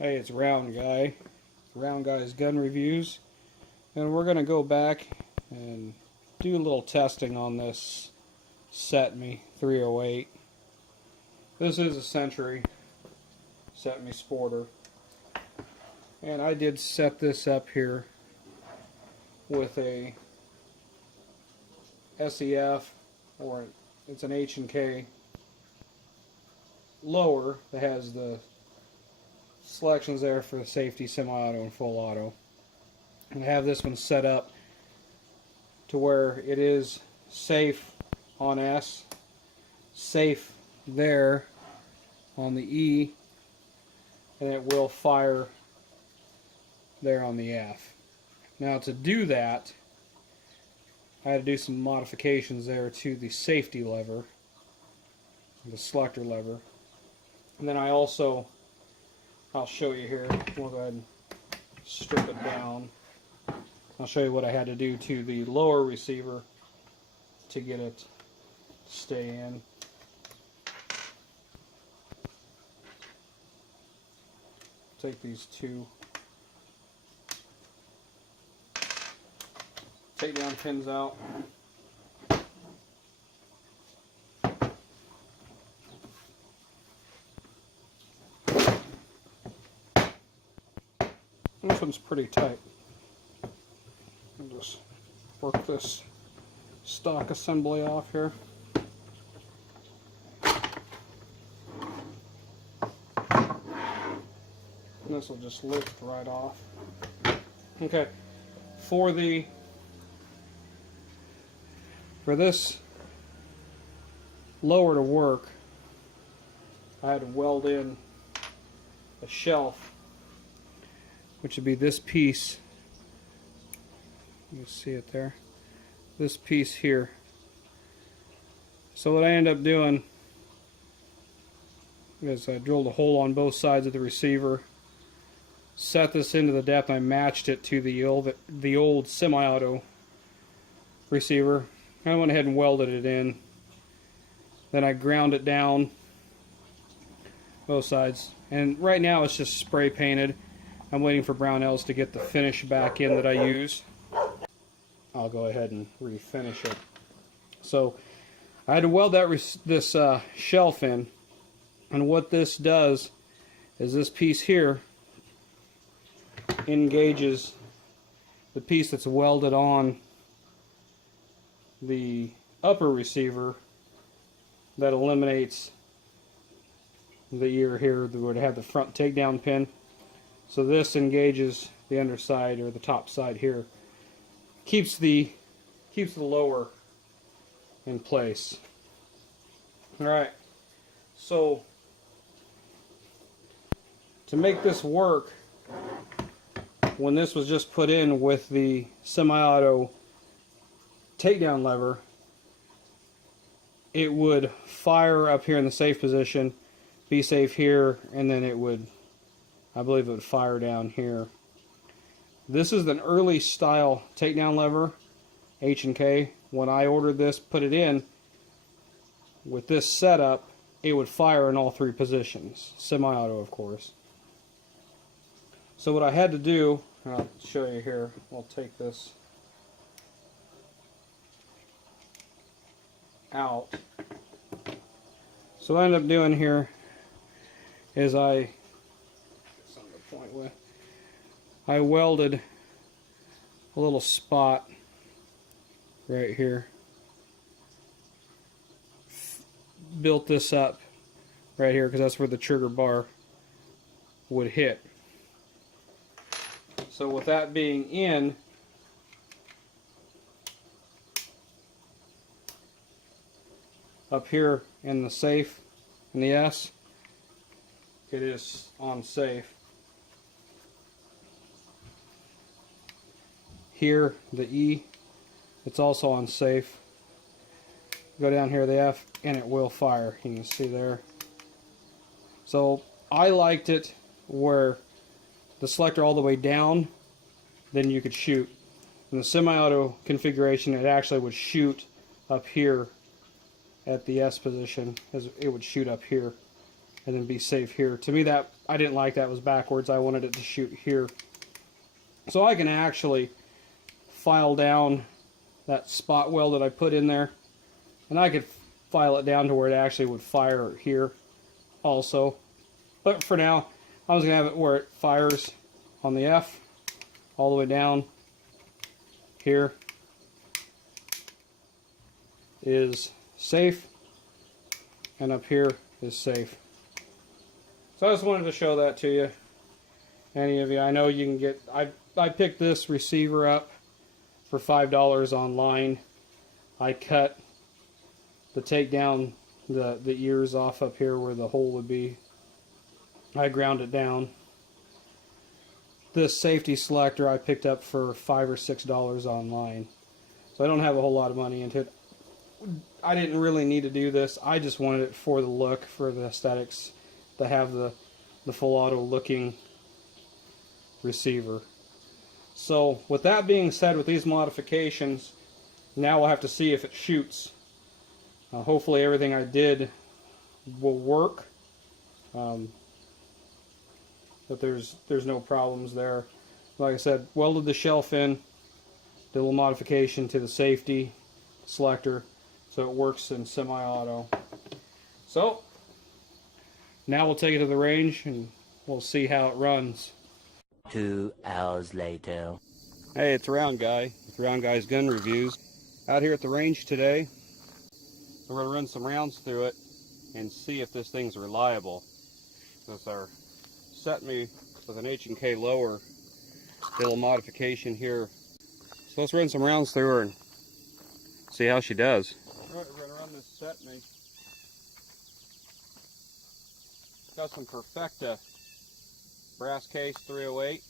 Hey, it's Round Guy. Round Guy's Gun Reviews. And we're going to go back and do a little testing on this Cetme 308. This is a Century Cetme Sporter. And I did set this up here with a SEF, or it's an H&K lower that has the selections there for safety, semi-auto, and full auto. And I have this one set up to where it is safe on S, safe there on the E, and it will fire there on the F. Now to do that, I had to do some modifications there to the safety lever, the selector lever. And then I also, I'll show you here, we'll go ahead and strip it down. I'll show you what I had to do to the lower receiver to get it to stay in. Take these two take-down pins out. This one's pretty tight. I'll just work this stock assembly off here. And this will just lift right off. Okay, for this lower to work, I had to weld in a shelf, which would be this piece. You see it there, this piece here. So what I end up doing is I drilled a hole on both sides of the receiver, set this into the depth. I matched it to the old semi-auto receiver. I went ahead and welded it in. Then I ground it down both sides, and right now it's just spray painted. I'm waiting for Brownells to get the finish back in that I use. I'll go ahead and refinish it. So I had to weld this shelf in, and what this does is this piece here engages the piece that's welded on the upper receiver. That eliminates the ear here that would have the front takedown pin. So this engages the underside, or the top side here. Keeps the lower in place. Alright, so to make this work, when this was just put in with the semi-auto takedown lever, it would fire up here in the safe position, be safe here, and then it would, I believe it would fire down here. This is an early style takedown lever, H&K. When I ordered this, put it in, with this setup, it would fire in all three positions. Semi-auto, of course. So what I had to do, and I'll show you here, I'll take this out. So what I ended up doing here is I welded a little spot right here. Built this up right here because that's where the trigger bar would hit. So with that being in, up here in the safe, in the S, it is on safe. Here, the E, it's also on safe. Go down here, the F, and it will fire. You can see there. So I liked it where the selector all the way down, then you could shoot. In the semi-auto configuration, it actually would shoot up here at the S position, as it would shoot up here and then be safe here. To me, that I didn't like that was backwards. I wanted it to shoot here. So I can actually file down that spot weld that I put in there, and I could file it down to where it actually would fire here also. But for now, I was going to have it where it fires on the F all the way down here is safe, and up here is safe. So I just wanted to show that to you. Any of you, I know you can get, I picked this receiver up for $5 online. I cut the take down the ears off up here where the hole would be. I ground it down. This safety selector I picked up for $5 or $6 online. So I don't have a whole lot of money into it. I didn't really need to do this. I just wanted it for the look, for the aesthetics, to have the full auto looking receiver. So with that being said, with these modifications, now we'll have to see if it shoots. Hopefully everything I did will work. But there's no problems there. Like I said, welded the shelf in, did a little modification to the safety selector so it works in semi-auto. So now we'll take it to the range and we'll see how it runs. 2 hours later. Hey, it's Round Guy with Round Guy's Gun Reviews. Out here at the range today, we're going to run some rounds through it and see if this thing's reliable. This is our Cetme with an H&K lower, did a little modification here. So let's run some rounds through her and see how she does. Alright, we're going to run this Cetme. Got some Perfecta brass case 308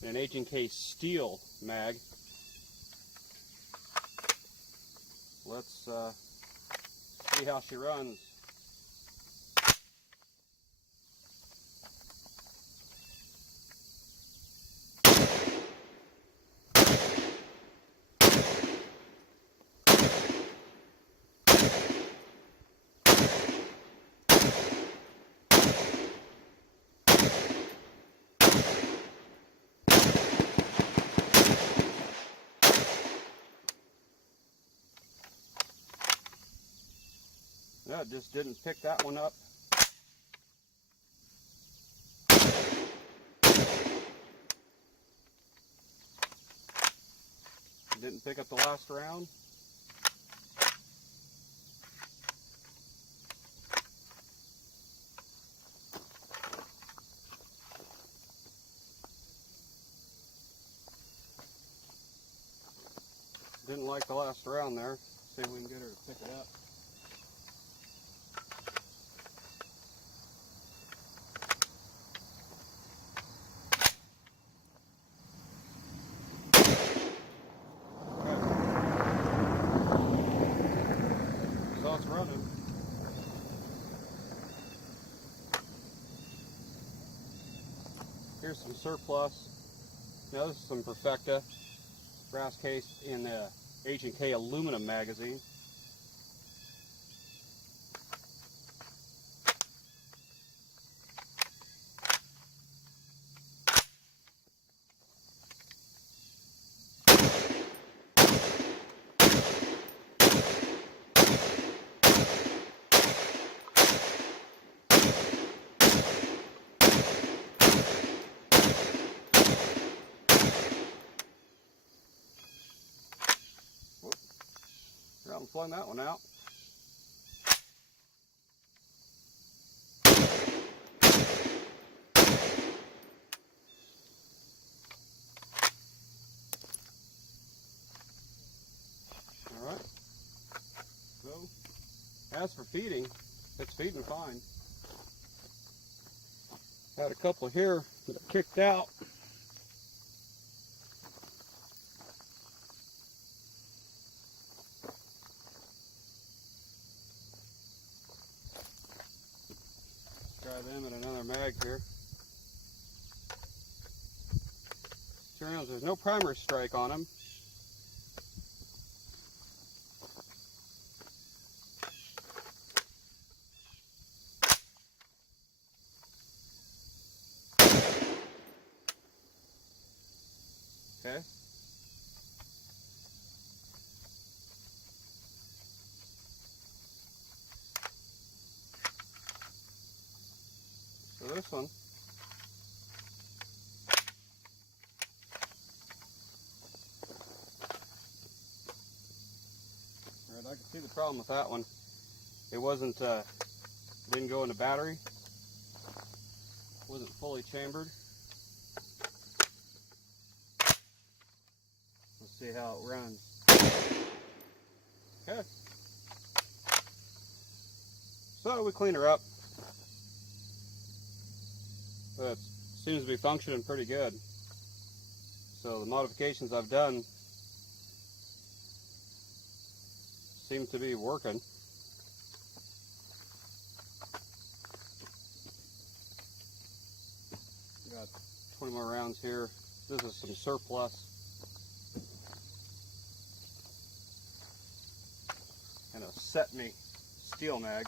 and an H&K steel mag. Let's see how she runs. No, it just didn't pick that one up. Didn't pick up the last round. Didn't like the last round there. See if we can get her to pick it up. So it's running. Here's some surplus. Now this is some Perfecta brass case in the H&K aluminum magazine. I'm pulling that one out. All right. So, as for feeding, it's feeding fine. Had a couple here that I kicked out. Try them in another mag here. Turns out there's no primer strike on them. Okay. So this one, all right, I can see the problem with that one. It wasn't, didn't go in the battery. Wasn't fully chambered. Let's see how it runs. Okay. So we clean her up. But it seems to be functioning pretty good. So the modifications I've done seem to be working. Got 20 more rounds here. This is some surplus. And a Cetme steel mag.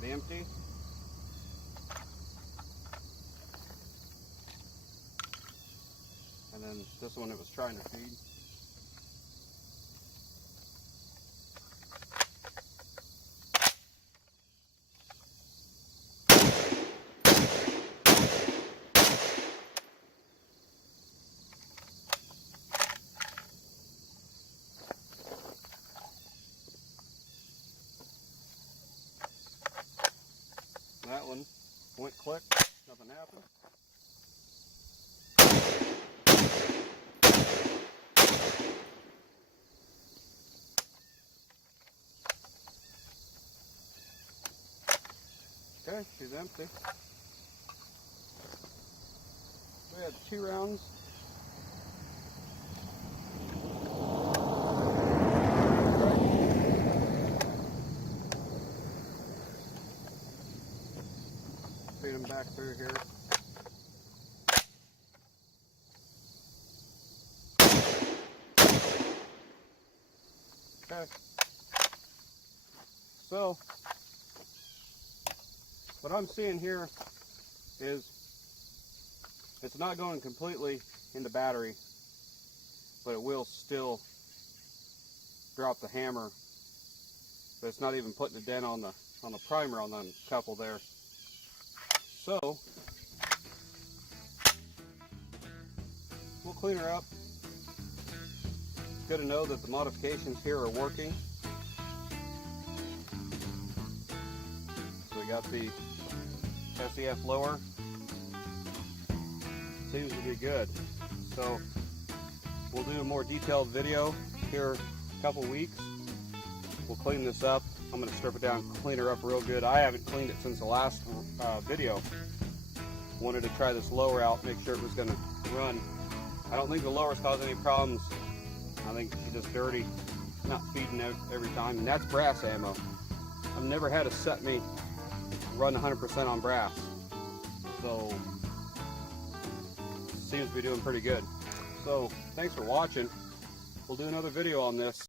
The empty. And then this one it was trying to feed. That one went click, nothing happened. Okay, she's empty. We had 2 rounds. Feed them back through here. Okay. So, what I'm seeing here is it's not going completely in the battery, but it will still drop the hammer. But it's not even putting a dent on the primer on the couple there. So we'll clean her up. Good to know that the modifications here are working. So we got the SEF lower. Seems to be good. So we'll do a more detailed video here in a couple weeks. We'll clean this up. I'm going to strip it down, clean her up real good. I haven't cleaned it since the last video. Wanted to try this lower out, make sure it was going to run. I don't think the lower's caused any problems. I think she's just dirty, not feeding every time, and that's brass ammo. I've never had a Cetme run 100% on brass, so seems to be doing pretty good. So thanks for watching. We'll do another video on this.